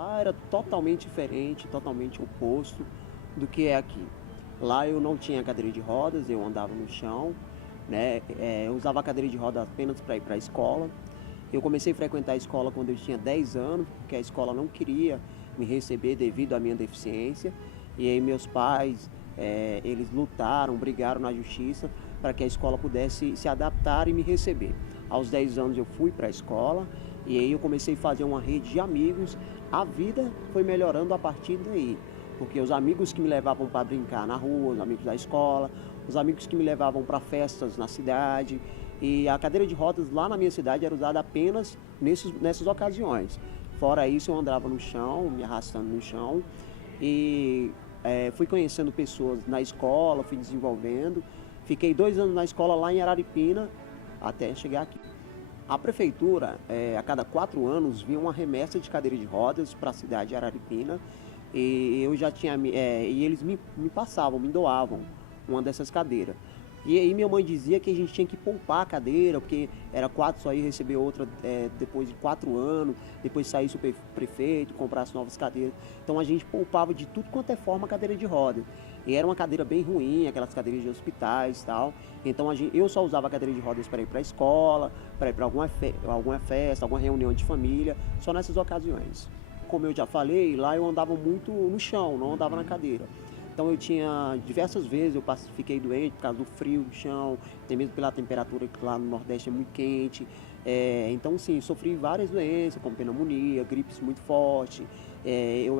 Lá era totalmente diferente, totalmente oposto do que é aqui. Lá eu não tinha cadeira de rodas, eu andava no chão, né? Eu usava a cadeira de rodas apenas para ir para a escola. Eu comecei a frequentar a escola quando eu tinha 10 anos, porque a escola não queria me receber devido à minha deficiência. E aí meus pais, eles lutaram, brigaram na justiça para que a escola pudesse se adaptar e me receber. Aos 10 anos eu fui para a escola e aí eu comecei a fazer uma rede de amigos. A vida foi melhorando a partir daí, porque os amigos que me levavam para brincar na rua, os amigos da escola, os amigos que me levavam para festas na cidade, e a cadeira de rodas lá na minha cidade era usada apenas nessas ocasiões. Fora isso, eu andava no chão, me arrastando no chão, e fui conhecendo pessoas na escola, fui desenvolvendo. Fiquei 2 anos na escola lá em Araripina, até chegar aqui. A prefeitura, a cada 4 anos, vinha uma remessa de cadeira de rodas para a cidade de Araripina, e eu já tinha, e eles me passavam, me doavam uma dessas cadeiras. E aí minha mãe dizia que a gente tinha que poupar a cadeira, porque era 4, só ia receber outra depois de 4 anos, depois saísse o prefeito, comprasse novas cadeiras. Então a gente poupava de tudo quanto é forma a cadeira de roda. E era uma cadeira bem ruim, aquelas cadeiras de hospitais e tal. Então eu só usava a cadeira de rodas para ir para a escola, para ir para alguma festa, alguma reunião de família, só nessas ocasiões. Como eu já falei, lá eu andava muito no chão, não andava na cadeira. Então eu tinha, diversas vezes eu fiquei doente por causa do frio do chão, até mesmo pela temperatura que lá no Nordeste é muito quente. Então sim, sofri várias doenças, como pneumonia, gripe muito forte. Eu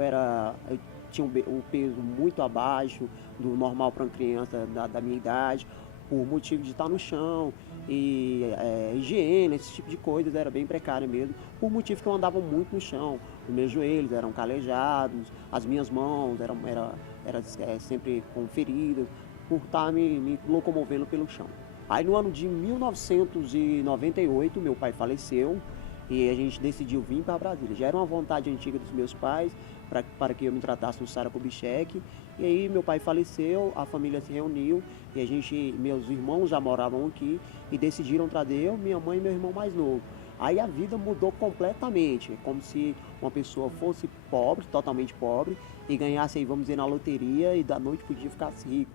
tinha um peso muito abaixo do normal para uma criança da minha idade, por motivo de estar no chão, e higiene, esse tipo de coisas era bem precária mesmo, por motivo que eu andava muito no chão. Os meus joelhos eram calejados, as minhas mãos eram sempre com feridas, por estar me locomovendo pelo chão. Aí no ano de 1998, meu pai faleceu e a gente decidiu vir para Brasília. Já era uma vontade antiga dos meus pais para que eu me tratasse no Sara Kubitschek. E aí meu pai faleceu, a família se reuniu e meus irmãos já moravam aqui e decidiram trazer eu, minha mãe e meu irmão mais novo. Aí a vida mudou completamente, como se uma pessoa fosse pobre, totalmente pobre, e ganhasse aí, vamos dizer, na loteria e da noite pro dia ficasse rico.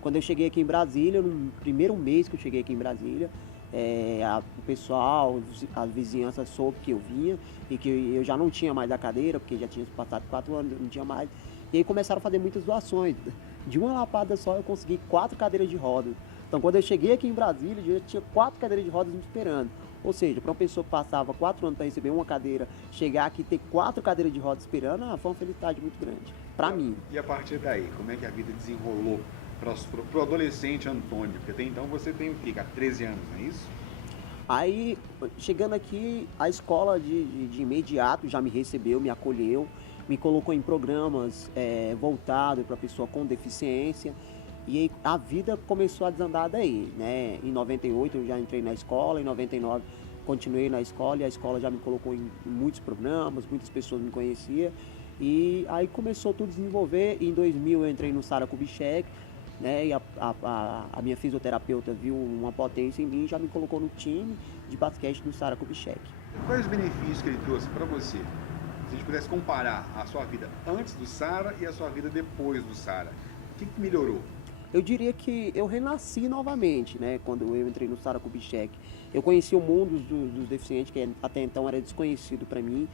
Quando eu cheguei aqui em Brasília, no primeiro mês que eu cheguei aqui em Brasília, o pessoal, a vizinhança soube que eu vinha e que eu já não tinha mais a cadeira, porque já tinha passado 4 anos, eu não tinha mais. E aí começaram a fazer muitas doações. De uma lapada só eu consegui 4 cadeiras de rodas. Então quando eu cheguei aqui em Brasília, eu já tinha 4 cadeiras de rodas me esperando. Ou seja, para uma pessoa que passava 4 anos para receber uma cadeira, chegar aqui e ter 4 cadeiras de rodas esperando, foi uma felicidade muito grande, para mim. E a partir daí, como é que a vida desenrolou para o adolescente Antônio? Porque até então você tem o quê? 13 anos, não é isso? Aí, chegando aqui, a escola de imediato já me recebeu, me acolheu, me colocou em programas voltados para pessoa com deficiência. E aí a vida começou a desandar daí, né? Em 98 eu já entrei na escola, em 99 continuei na escola e a escola já me colocou em muitos programas, muitas pessoas me conheciam. E aí começou tudo a desenvolver. Em 2000 eu entrei no Sara Kubitschek, né? E a minha fisioterapeuta viu uma potência em mim e já me colocou no time de basquete do Sara Kubitschek. Quais os benefícios que ele trouxe para você? Se a gente pudesse comparar a sua vida antes do Sara e a sua vida depois do Sara, o que melhorou? Eu diria que eu renasci novamente, né? Quando eu entrei no Sara Kubitschek. Eu conheci o mundo dos deficientes, que até então era desconhecido para mim.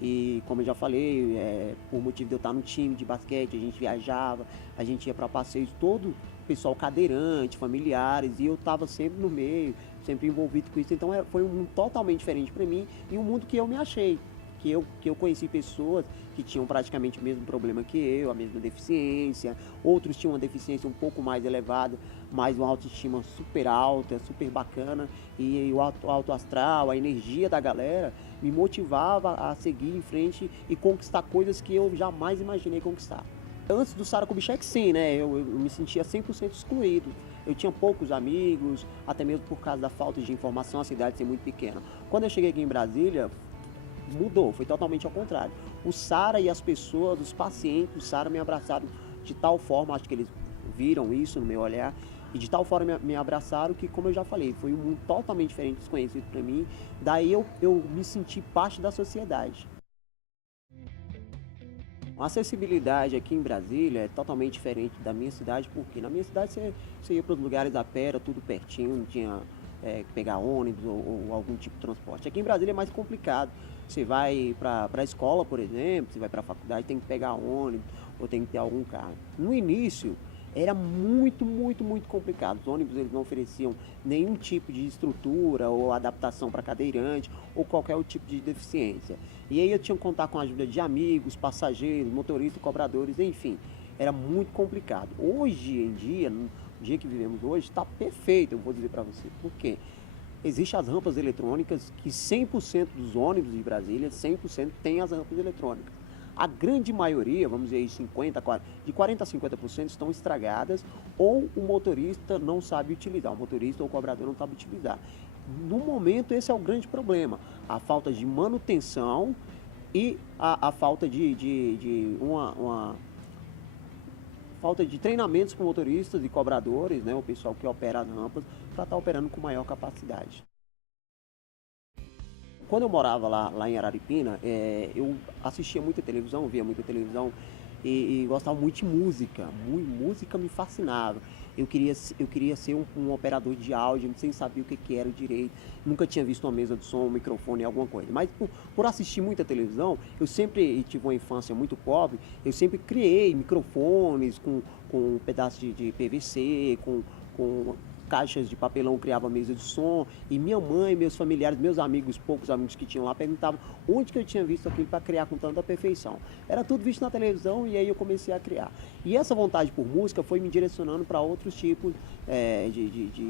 E como eu já falei, por motivo de eu estar no time de basquete, a gente viajava, a gente ia para passeios, todo pessoal cadeirante, familiares, e eu estava sempre no meio, sempre envolvido com isso. Então foi um mundo totalmente diferente para mim e um mundo que eu me achei. Que eu conheci pessoas que tinham praticamente o mesmo problema que eu, a mesma deficiência, outros tinham uma deficiência um pouco mais elevada, mas uma autoestima super alta, super bacana, e o alto astral, a energia da galera me motivava a seguir em frente e conquistar coisas que eu jamais imaginei conquistar. Antes do Sara Kubitschek, sim, né? Eu me sentia 100% excluído. Eu tinha poucos amigos, até mesmo por causa da falta de informação, a cidade ser muito pequena. Quando eu cheguei aqui em Brasília, mudou, foi totalmente ao contrário. O Sara e as pessoas, os pacientes do Sara me abraçaram de tal forma, acho que eles viram isso no meu olhar, E de tal forma me abraçaram que, como eu já falei, foi um mundo totalmente diferente, desconhecido para mim. Daí eu me senti parte da sociedade. A acessibilidade aqui em Brasília é totalmente diferente da minha cidade, porque na minha cidade você ia para os lugares a pé, era tudo pertinho, não tinha que pegar ônibus ou algum tipo de transporte. Aqui em Brasília é mais complicado. Você vai para a escola, por exemplo, você vai para a faculdade, tem que pegar ônibus ou tem que ter algum carro. No início era muito, muito, muito complicado. Os ônibus eles não ofereciam nenhum tipo de estrutura ou adaptação para cadeirante ou qualquer outro tipo de deficiência. E aí eu tinha que contar com a ajuda de amigos, passageiros, motoristas, cobradores, enfim. Era muito complicado. Hoje em dia, no dia que vivemos hoje, está perfeito, eu vou dizer para você. Por quê? Existem as rampas eletrônicas que 100% dos ônibus de Brasília, 100% tem as rampas eletrônicas. A grande maioria, vamos dizer, de 40% a 50% estão estragadas ou o motorista não sabe utilizar, o motorista ou o cobrador não sabe utilizar. No momento, esse é o grande problema, a falta de manutenção e a falta uma falta de treinamentos para motoristas e cobradores, né, o pessoal que opera as rampas, para estar operando com maior capacidade. Quando eu morava lá em Araripina, eu assistia muita televisão, via muita televisão e gostava muito de música. Música me fascinava. Eu queria ser um operador de áudio, sem saber o que era direito. Nunca tinha visto uma mesa de som, um microfone, alguma coisa. Mas por assistir muita televisão, eu sempre tive uma infância muito pobre. Eu sempre criei microfones com um pedaço de PVC, com caixas de papelão, criava mesa de som, e minha mãe, meus familiares, meus amigos, poucos amigos que tinham lá, perguntavam onde que eu tinha visto aquilo para criar com tanta perfeição. Era tudo visto na televisão e aí eu comecei a criar. E essa vontade por música foi me direcionando para outros tipos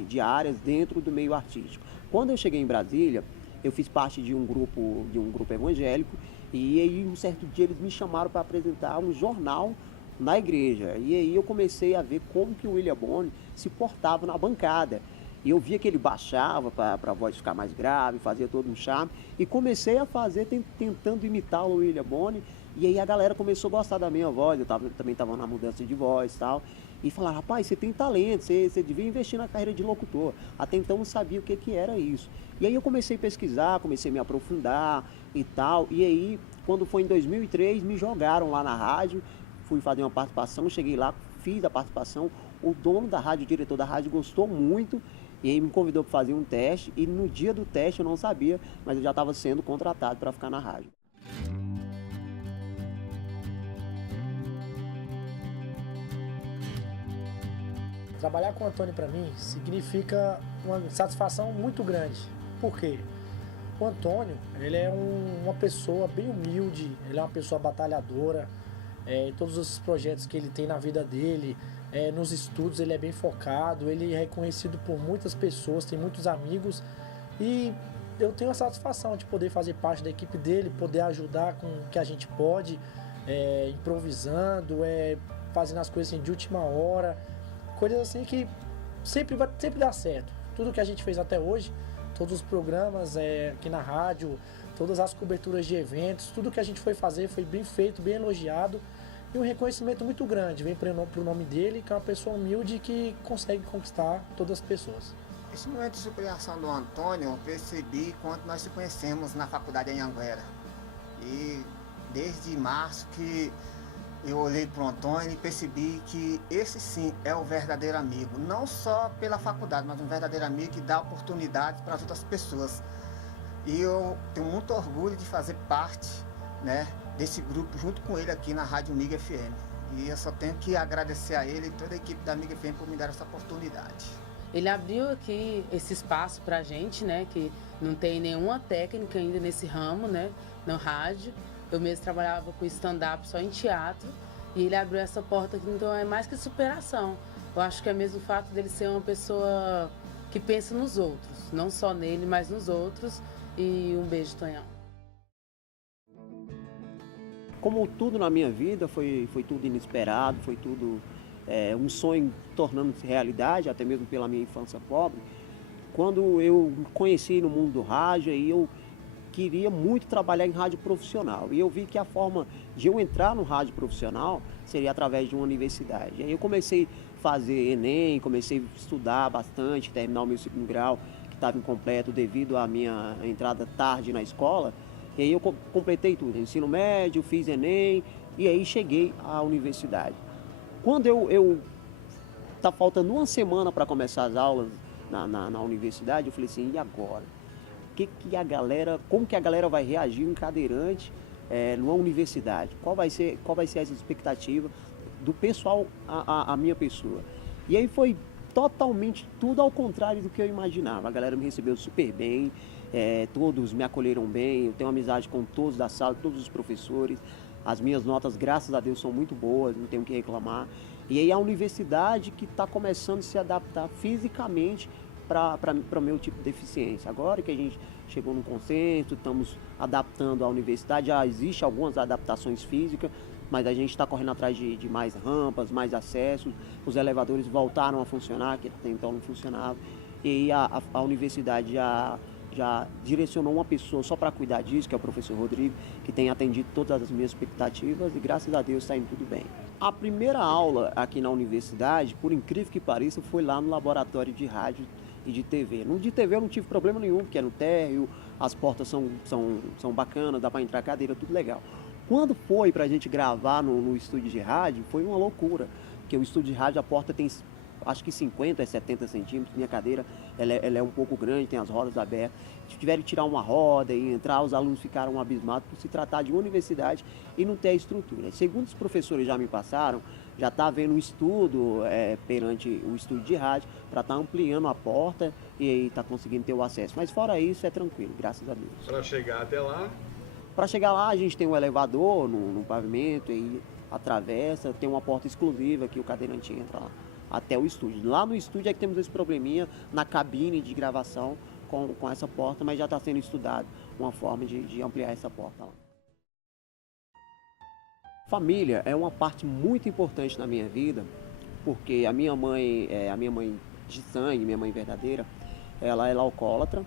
de áreas dentro do meio artístico. Quando eu cheguei em Brasília, eu fiz parte de um grupo evangélico, e aí um certo dia eles me chamaram para apresentar um jornal na igreja. E aí eu comecei a ver como que o William Boni se portava na bancada. E eu via que ele baixava para a voz ficar mais grave, fazia todo um charme. E comecei a fazer, tentando imitar o William Boni. E aí a galera começou a gostar da minha voz. Eu também estava na mudança de voz e tal. E falaram, rapaz, você tem talento, você devia investir na carreira de locutor. Até então eu não sabia o que era isso. E aí eu comecei a pesquisar, comecei a me aprofundar e tal. E aí, quando foi em 2003, me jogaram lá na rádio. Fui fazer uma participação, cheguei lá, fiz a participação. O dono da rádio, o diretor da rádio, gostou muito e aí me convidou para fazer um teste. E no dia do teste eu não sabia, mas eu já estava sendo contratado para ficar na rádio. Trabalhar com o Antônio para mim significa uma satisfação muito grande. Por quê? O Antônio, ele é uma pessoa bem humilde, ele é uma pessoa batalhadora. Em todos os projetos que ele tem na vida dele, nos estudos ele é bem focado, ele é reconhecido por muitas pessoas, tem muitos amigos e eu tenho a satisfação de poder fazer parte da equipe dele, poder ajudar com o que a gente pode, improvisando, fazendo as coisas assim, de última hora, coisas assim que sempre dá certo. Tudo que a gente fez até hoje, todos os programas aqui na rádio, todas as coberturas de eventos, tudo que a gente foi fazer foi bem feito, bem elogiado. E um reconhecimento muito grande vem para o nome dele, que é uma pessoa humilde que consegue conquistar todas as pessoas. Esse momento de superação do Antônio, eu percebi quando nós se conhecemos na faculdade em Anguera. E desde março que eu olhei para o Antônio e percebi que esse sim é o verdadeiro amigo. Não só pela faculdade, mas um verdadeiro amigo que dá oportunidades para as outras pessoas. E eu tenho muito orgulho de fazer parte, né, desse grupo junto com ele aqui na Rádio MIG FM. E eu só tenho que agradecer a ele e toda a equipe da MIG FM por me dar essa oportunidade. Ele abriu aqui esse espaço pra gente, né, que não tem nenhuma técnica ainda nesse ramo, né, no rádio. Eu mesmo trabalhava com stand-up só em teatro e ele abriu essa porta aqui, então é mais que superação. Eu acho que é mesmo o fato dele ser uma pessoa que pensa nos outros, não só nele, mas nos outros. E um beijo, Tonhão. Como tudo na minha vida, foi tudo inesperado, foi tudo um sonho tornando-se realidade, até mesmo pela minha infância pobre. Quando eu conheci no mundo do rádio, aí eu queria muito trabalhar em rádio profissional. E eu vi que a forma de eu entrar no rádio profissional seria através de uma universidade. Aí eu comecei fazer Enem, comecei a estudar bastante, terminar o meu segundo grau, que estava incompleto devido à minha entrada tarde na escola. E aí eu completei tudo, ensino médio, fiz Enem e aí cheguei à universidade. Quando tá faltando uma semana para começar as aulas na universidade, eu falei assim, e agora? Como que a galera vai reagir um cadeirante numa universidade? Qual vai ser essa expectativa do pessoal à minha pessoa? E aí foi totalmente tudo ao contrário do que eu imaginava. A galera me recebeu super bem, todos me acolheram bem, eu tenho amizade com todos da sala, todos os professores. As minhas notas, graças a Deus, são muito boas, não tenho o que reclamar. E aí a universidade que está começando a se adaptar fisicamente para o meu tipo de deficiência. Agora que a gente chegou num consenso, estamos adaptando a universidade, já existem algumas adaptações físicas, mas a gente está correndo atrás de mais rampas, mais acessos. Os elevadores voltaram a funcionar, que até então não funcionavam. E aí a universidade já direcionou uma pessoa só para cuidar disso, que é o professor Rodrigo, que tem atendido todas as minhas expectativas e graças a Deus está indo tudo bem. A primeira aula aqui na universidade, por incrível que pareça, foi lá no laboratório de rádio e de TV. No de TV eu não tive problema nenhum, porque é no térreo, as portas são bacanas, dá para entrar cadeira, tudo legal. Quando foi para a gente gravar no estúdio de rádio, foi uma loucura, porque o estúdio de rádio, a porta tem acho que 50 a 70 centímetros, minha cadeira ela é um pouco grande, tem as rodas abertas. Se tiver que tirar uma roda e entrar, os alunos ficaram abismados por se tratar de uma universidade e não ter a estrutura. Segundo os professores já me passaram, já está havendo um estudo perante o estúdio de rádio para estar ampliando a porta e aí está conseguindo ter o acesso. Mas fora isso é tranquilo, graças a Deus. Para chegar até lá? Para chegar lá a gente tem um elevador no pavimento e atravessa, tem uma porta exclusiva que o cadeirante entra lá até o estúdio. Lá no estúdio é que temos esse probleminha na cabine de gravação com essa porta, mas já está sendo estudado uma forma de ampliar essa porta lá. Família é uma parte muito importante na minha vida, porque a minha mãe de sangue, minha mãe verdadeira, ela é alcoólatra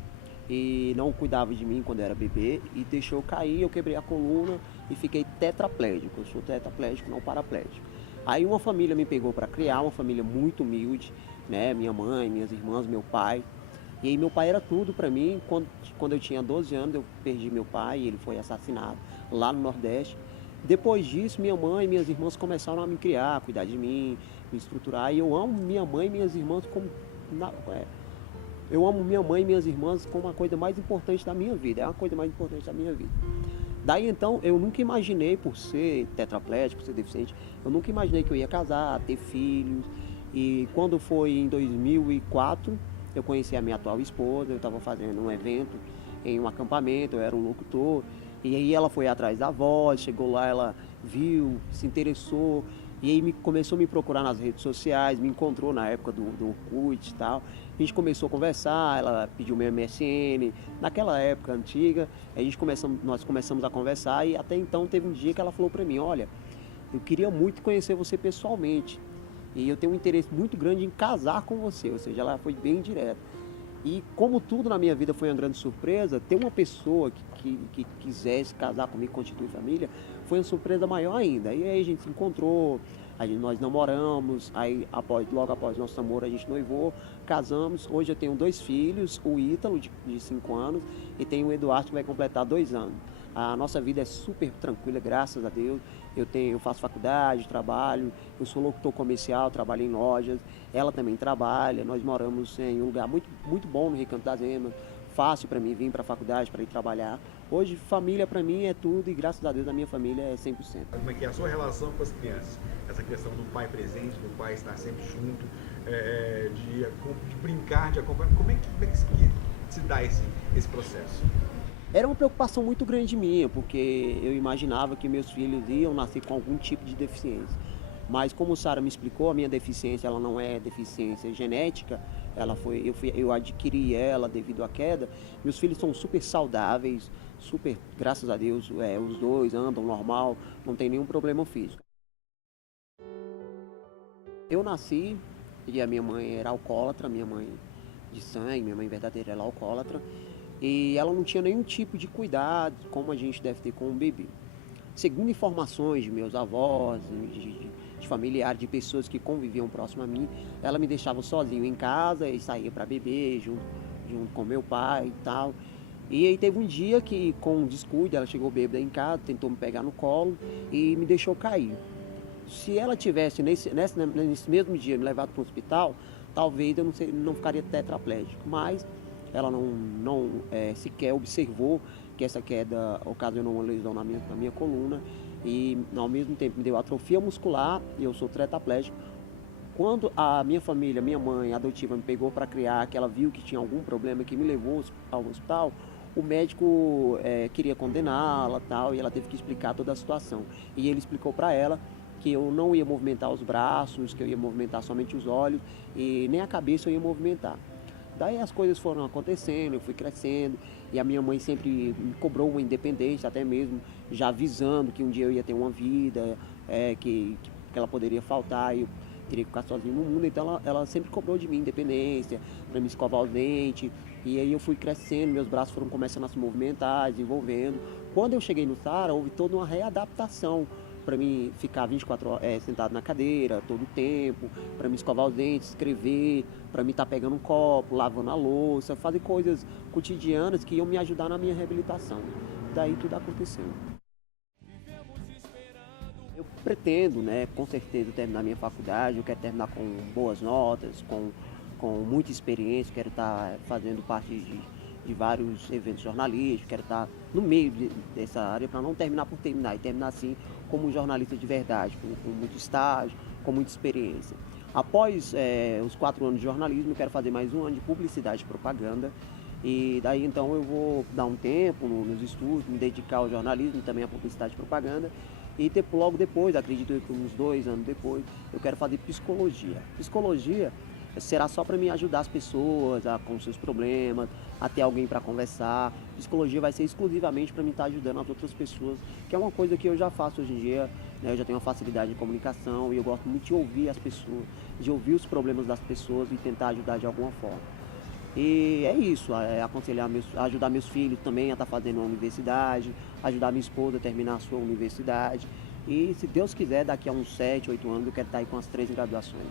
e não cuidava de mim quando eu era bebê e deixou eu cair, eu quebrei a coluna e fiquei tetraplégico. Eu sou tetraplégico, não paraplégico. Aí uma família me pegou para criar, uma família muito humilde, né? Minha mãe, minhas irmãs, meu pai. E aí meu pai era tudo para mim. Quando eu tinha 12 anos, eu perdi meu pai e ele foi assassinado lá no Nordeste. Depois disso, minha mãe e minhas irmãs começaram a me criar, cuidar de mim, me estruturar. E eu amo minha mãe e minhas irmãs eu amo minha mãe e minhas irmãs como a coisa mais importante da minha vida. É a coisa mais importante da minha vida. Daí então, eu nunca imaginei, por ser tetraplégico, por ser deficiente, eu nunca imaginei que eu ia casar, ter filhos. E quando foi em 2004, eu conheci a minha atual esposa, eu estava fazendo um evento em um acampamento, eu era um locutor. E aí ela foi atrás da voz, chegou lá, ela viu, se interessou. E aí começou a me procurar nas redes sociais, me encontrou na época do Orkut e tal. A gente começou a conversar, ela pediu meu MSN, naquela época antiga, nós começamos a conversar e até então teve um dia que ela falou para mim, olha, eu queria muito conhecer você pessoalmente e eu tenho um interesse muito grande em casar com você, ou seja, ela foi bem direta. E como tudo na minha vida foi uma grande surpresa, ter uma pessoa que quisesse casar comigo, constituir família, foi uma surpresa maior ainda. E aí a gente se encontrou, nós namoramos, aí logo após nosso namoro a gente noivou, casamos. Hoje eu tenho 2 filhos, o Ítalo de 5 anos e tenho o Eduardo que vai completar 2 anos. A nossa vida é super tranquila, graças a Deus. Eu faço faculdade, trabalho, eu sou locutor comercial, trabalho em lojas, ela também trabalha, nós moramos em um lugar muito, muito bom no Recanto das Emas, fácil para mim vir para a faculdade, para ir trabalhar. Hoje, família para mim é tudo e graças a Deus a minha família é 100%. Como é que é a sua relação com as crianças? Essa questão do pai presente, do pai estar sempre junto, de brincar, de acompanhar, como é que se dá esse processo? Era uma preocupação muito grande minha, porque eu imaginava que meus filhos iam nascer com algum tipo de deficiência. Mas como a Sara me explicou, a minha deficiência ela não é deficiência genética, eu adquiri ela devido à queda. Meus filhos são super saudáveis, super, graças a Deus, os 2 andam normal, não tem nenhum problema físico. Eu nasci e a minha mãe era alcoólatra, minha mãe de sangue, minha mãe verdadeira era alcoólatra. E ela não tinha nenhum tipo de cuidado, como a gente deve ter com um bebê. Segundo informações de meus avós, de familiares, de pessoas que conviviam próximo a mim. Ela me deixava sozinho em casa e saía para beber junto com meu pai e tal. E aí teve um dia que, com um descuido, ela chegou bêbada em casa, tentou me pegar no colo e me deixou cair. Se ela tivesse, nesse mesmo dia, me levado para o hospital, talvez eu não ficaria tetraplégico. Mas ela não sequer observou que essa queda ocasionou uma lesão na minha coluna e, ao mesmo tempo, me deu atrofia muscular e eu sou tetraplégico. Quando a minha família, minha mãe adotiva, me pegou para criar, que ela viu que tinha algum problema que me levou ao hospital, o médico queria condená-la tal, e ela teve que explicar toda a situação. E ele explicou para ela que eu não ia movimentar os braços, que eu ia movimentar somente os olhos e nem a cabeça eu ia movimentar. Daí as coisas foram acontecendo, eu fui crescendo e a minha mãe sempre me cobrou uma independência, até mesmo já avisando que um dia eu ia ter uma vida, que ela poderia faltar e eu teria que ficar sozinho no mundo. Então ela sempre cobrou de mim independência, para me escovar os dentes. E aí eu fui crescendo, meus braços foram começando a se movimentar, desenvolvendo. Quando eu cheguei no Saara, houve toda uma readaptação para mim ficar 24 horas sentado na cadeira todo o tempo, para me escovar os dentes, escrever, para mim estar pegando um copo, lavando a louça, fazer coisas cotidianas que iam me ajudar na minha reabilitação. Daí tudo aconteceu. Eu pretendo, com certeza, terminar minha faculdade, eu quero terminar com boas notas, com muita experiência, quero estar fazendo parte de vários eventos jornalísticos, quero estar no meio dessa área para não terminar por terminar, e terminar assim como um jornalista de verdade, com muito estágio, com muita experiência. Após os 4 anos de jornalismo, eu quero fazer mais um ano de publicidade e propaganda, e daí então eu vou dar um tempo nos estudos, me dedicar ao jornalismo e também à publicidade e propaganda, e logo depois, acredito que uns 2 anos depois, eu quero fazer psicologia. Psicologia será só para me ajudar as pessoas com seus problemas, a ter alguém para conversar. Psicologia vai ser exclusivamente para mim estar ajudando as outras pessoas, que é uma coisa que eu já faço hoje em dia, eu já tenho uma facilidade de comunicação e eu gosto muito de ouvir as pessoas, de ouvir os problemas das pessoas e tentar ajudar de alguma forma. E é isso, ajudar meus filhos também a estar fazendo uma universidade, ajudar minha esposa a terminar a sua universidade. E se Deus quiser, daqui a uns 7, 8 anos eu quero estar aí com as 3 graduações.